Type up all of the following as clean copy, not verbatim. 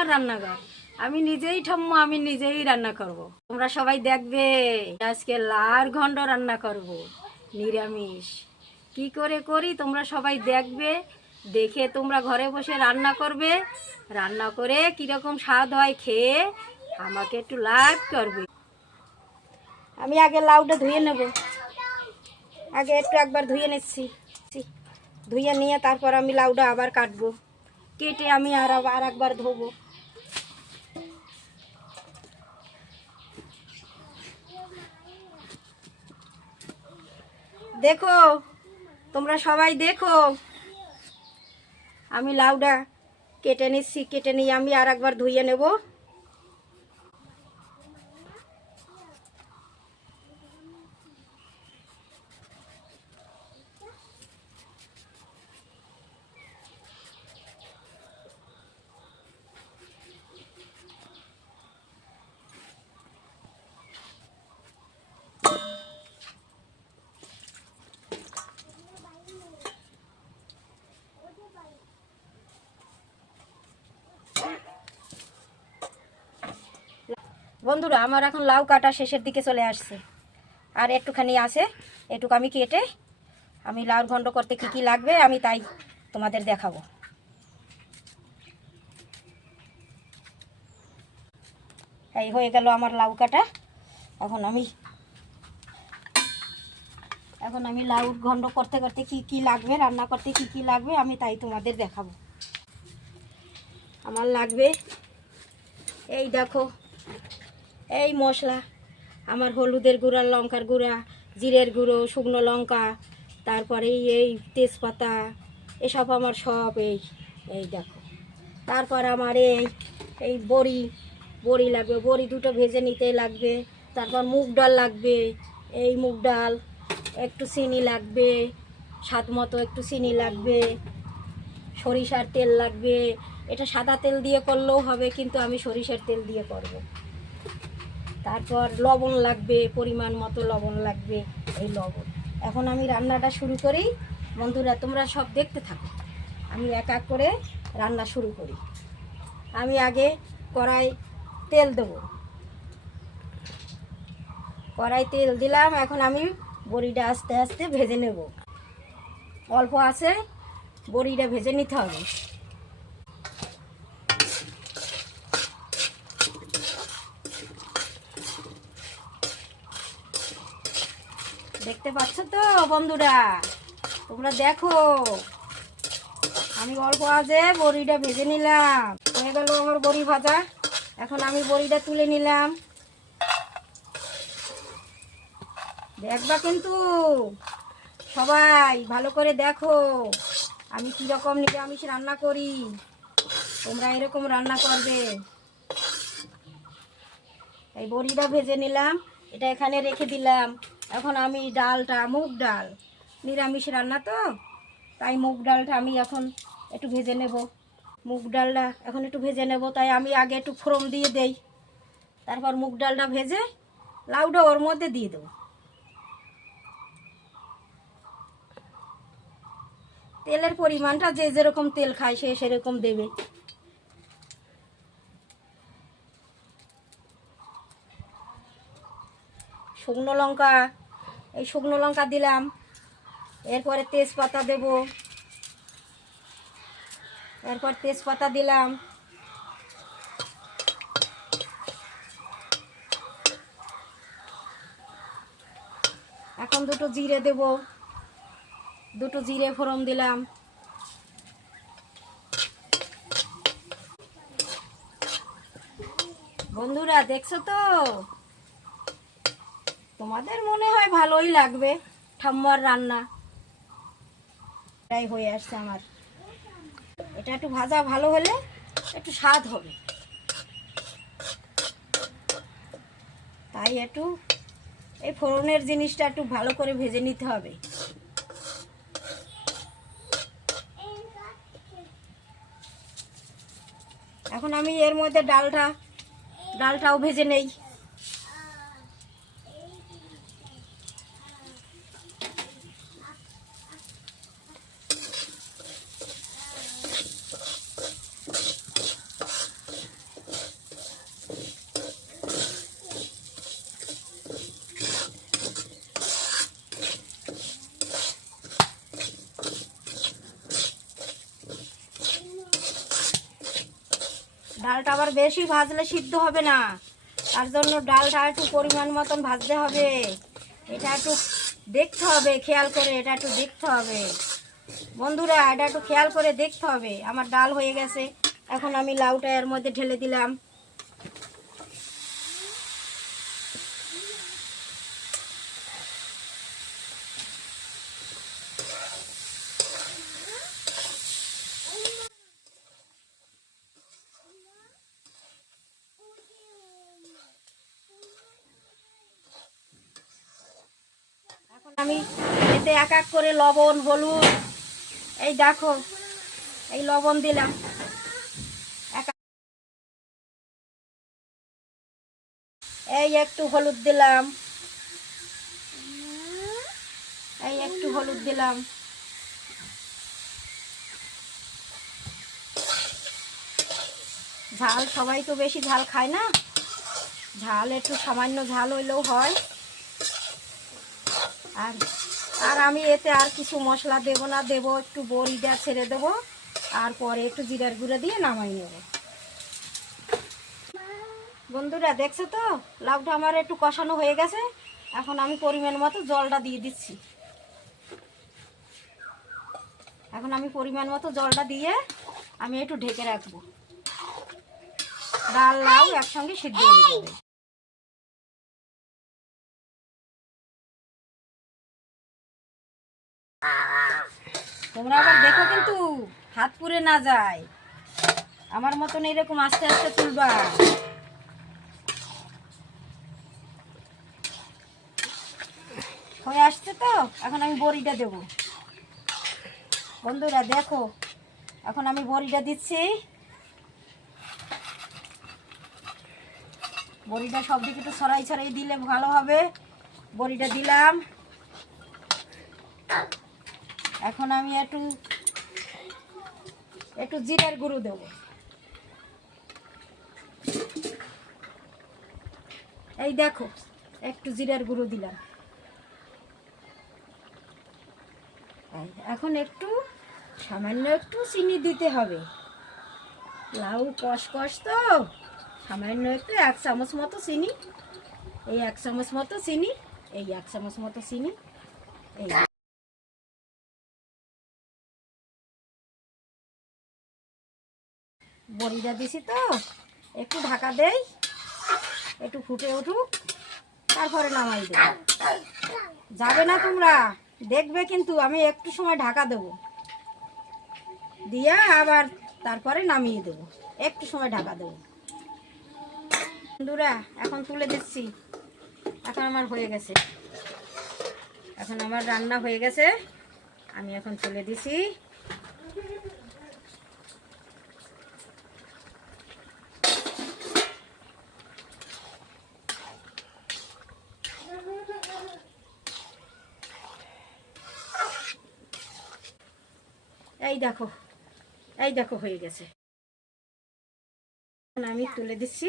ঠাম্মার রান্নাঘর। আমি নিজেই ঠাম্মা, আমি নিজেই রান্না করব। তোমরা সবাই দেখবে আজকে লার ঘন্ট রান্না করব, নিরামিষ। কি করে করি তোমরা সবাই দেখবে, দেখে তোমরা ঘরে বসে রান্না করবে। রান্না করে কীরকম স্বাদ হয় খেয়ে আমাকে একটু লাইক করবে। আমি আগে লাউটা ধুয়ে নেব, আগে একবার ধুয়ে নিচ্ছি। ধুয়ে নিয়ে তারপর আমি লাউটা আবার কাটবো, কেটে আমি আর একবার ধোবো। দেখো তোমরা সবাই দেখো, আমি লাউটা কেটে নিচ্ছি, কেটে নিয়ে আমি আর একবার ধুয়ে নেব। বন্ধুরা, আমার এখন লাউ কাটা শেষের দিকে চলে আসছে, আর একটুখানি আছে। এটুকু আমি কেটে আমি লাউর ঘন্ট করতে কি কি লাগবে আমি তাই তোমাদের দেখাবো। এই হয়ে গেল আমার লাউ কাটা। এখন আমি লাউর ঘন্ট করতে করতে কি কি লাগবে, রান্না করতে কি কি লাগবে আমি তাই তোমাদের দেখাবো। আমার লাগবে, এই দেখো, এই মশলা, আমার হলুদের গুঁড়া, লঙ্কার গুঁড়া, জিরের গুঁড়ো, শুকনো লঙ্কা, তারপরে এই তেজপাতা, এসব আমার সব এই দেখো। তারপর আমার এই বড়ি লাগবে, বড়ি দুটো ভেজে নিতে লাগবে। তারপর মুগ ডাল লাগবে, এই মুগ ডাল, একটু চিনি লাগবে, স্বাদ মতো একটু চিনি লাগবে, সরিষার তেল লাগবে। এটা সাদা তেল দিয়ে করলেও হবে, কিন্তু আমি সরিষার তেল দিয়ে করব। তারপর লবণ লাগবে, পরিমাণ মতো লবণ লাগবে, এই লবণ। এখন আমি রান্নাটা শুরু করি। বন্ধুরা তোমরা সব দেখতে থাকো, আমি এক এক করে রান্না শুরু করি। আমি আগে কড়াই তেল দেবো, কড়াই তেল দিলাম। এখন আমি বড়িটা আস্তে আস্তে ভেজে নেব, অল্প আছে বড়িটা ভেজে নিতে হবে। দেখতে পাচ্ছ তো বন্ধুরা, তোমরা দেখো, আমি অল্প আছে বড়িটা ভেজে নিলাম। হয়ে গেল আমার বড়ি ভাজা। এখন আমি বড়িটা তুলে নিলাম। দেখবা কিন্তু সবাই ভালো করে দেখো আমি কীরকম নিরামিষ রান্না করি, তোমরা এরকম রান্না করবে। এই বড়িটা ভেজে নিলাম, এটা এখানে রেখে দিলাম। এখন আমি ডালটা, মুগ ডাল, নিরামিষ রান্না তো তাই মুগ ডালটা আমি এখন একটু ভেজে নেব। মুগ ডালটা এখন একটু ভেজে নেব, তাই আমি আগে একটু ফোড়ন দিয়ে দেই। তারপর মুগ ডালটা ভেজে লাউটা ওর মধ্যে দিয়ে দেবো। তেলের পরিমাণটা যে যেরকম তেল খায় সে সেরকম দেবে। শুকনো লঙ্কা, এই শুকনো লঙ্কা দিলাম। এরপরে তেজপাতা দেব, এরপর তেজপাতা দিলাম। এখন দুটো জিরে দেব, দুটো জিরে ফোড়ন দিলাম। বন্ধুরা দেখছো তো, তোমাদের মনে হয় ভালোই লাগবে ঠাম্মার রান্না। এটাই হয়ে আসছে আমার। এটা একটু ভাজা ভালো হলে একটু স্বাদ হবে, তাই একটু এই ফোড়নের জিনিসটা একটু ভালো করে ভেজে নিতে হবে। এখন আমি এর মধ্যে ডালটাও ভেজে নেই। ডালটা আবার বেশি ভাজলে সিদ্ধ হবে না, তার জন্য ডালটা একটু পরিমাণ মতন ভাজতে হবে। এটা একটু দেখতে হবে, খেয়াল করে এটা একটু দেখতে হবে বন্ধুরা, এটা একটু খেয়াল করে দেখতে হবে। আমার ডাল হয়ে গেছে, এখন আমি লাউটা এর মধ্যে ঢেলে দিলাম। এখন আমি এতে এক এক করে লবণ, হলুদ, এই দেখো এই লবণ দিলাম, এই একটু হলুদ দিলাম, এই একটু হলুদ দিলাম, ঝাল সবাই তো বেশি ঝাল খায় না, ঝাল একটু সামান্য ঝাল হইলেও হয়। আর আর আমি এতে আর কিছু মশলা দেব না, দেব একটু বড়িটা ছেড়ে দেবো, আর পরে একটু জিরার গুঁড়ো দিয়ে নামাই নেব। বন্ধুরা দেখছো তো লাউটা আমার একটু কষানো হয়ে গেছে, এখন আমি পরিমাণ মতো জলটা দিয়ে দিচ্ছি। এখন আমি পরিমাণ মতো জলটা দিয়ে আমি একটু ঢেকে রাখবো, ডাল লাউ একসঙ্গে সিদ্ধ হয়ে যাবে। তোমরা আবার দেখো কিন্তু হাত পুড়ে না যায়, আমার মতন এরকম আস্তে আস্তে তুলবা। হয়ে আসছে তো, এখন আমি বড়িটা দেব। বন্ধুরা দেখো, এখন আমি বড়িটা দিচ্ছি। বড়িটা সব দিকে একটু ছড়াই ছড়াই দিলে ভালো হবে। বড়িটা দিলাম, এখন আমি একটু একটু জিরার গুঁড়ো দেবো। এই দেখো একটু জিরার গুঁড়ো দিলাম। এখন একটু সামান্য একটু চিনি দিতে হবে, লাউ কষ কষ তো, সামান্য একটু 1 চামচ মতো চিনি, এই 1 চামচ মতো চিনি, এই 1 চামচ মতো চিনি, এই বড়িটা দিছি তো, একটু ঢাকা দেই, একটু ফুটে উঠুক, তারপরে নামাই দেব। যাবে না তোমরা, দেখবে কিন্তু আমি একটু সময় ঢাকা দেব, দিয়া আবার তারপরে নামিয়ে দেব, একটু সময় ঢাকা দেব। বন্ধুরা এখন তুলে দিচ্ছি, এখন আমার হয়ে গেছে, এখন আমার রান্না হয়ে গেছে, আমি এখন তুলে দিছি। এই দেখো, এই দেখো হয়ে গেছে, আমি তুলে দিচ্ছি।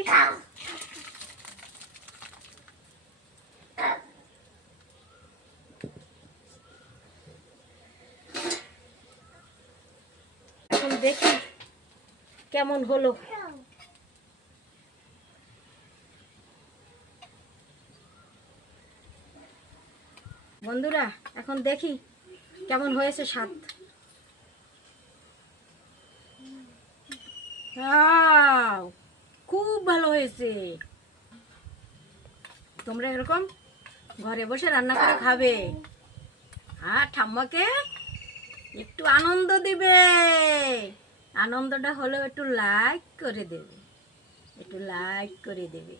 এখন দেখি কেমন হলো। বন্ধুরা এখন দেখি কেমন হয়েছে স্বাদ। খুব ভালো হয়েছে। তোমরা এরকম ঘরে বসে রান্না করে খাবে, আর ঠাম্মাকে একটু আনন্দ দিবে। আনন্দটা হলো একটু লাইক করে দেবে, একটু লাইক করে দেবে।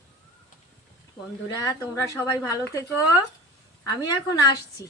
বন্ধুরা তোমরা সবাই ভালো থেকো, আমি এখন আসছি।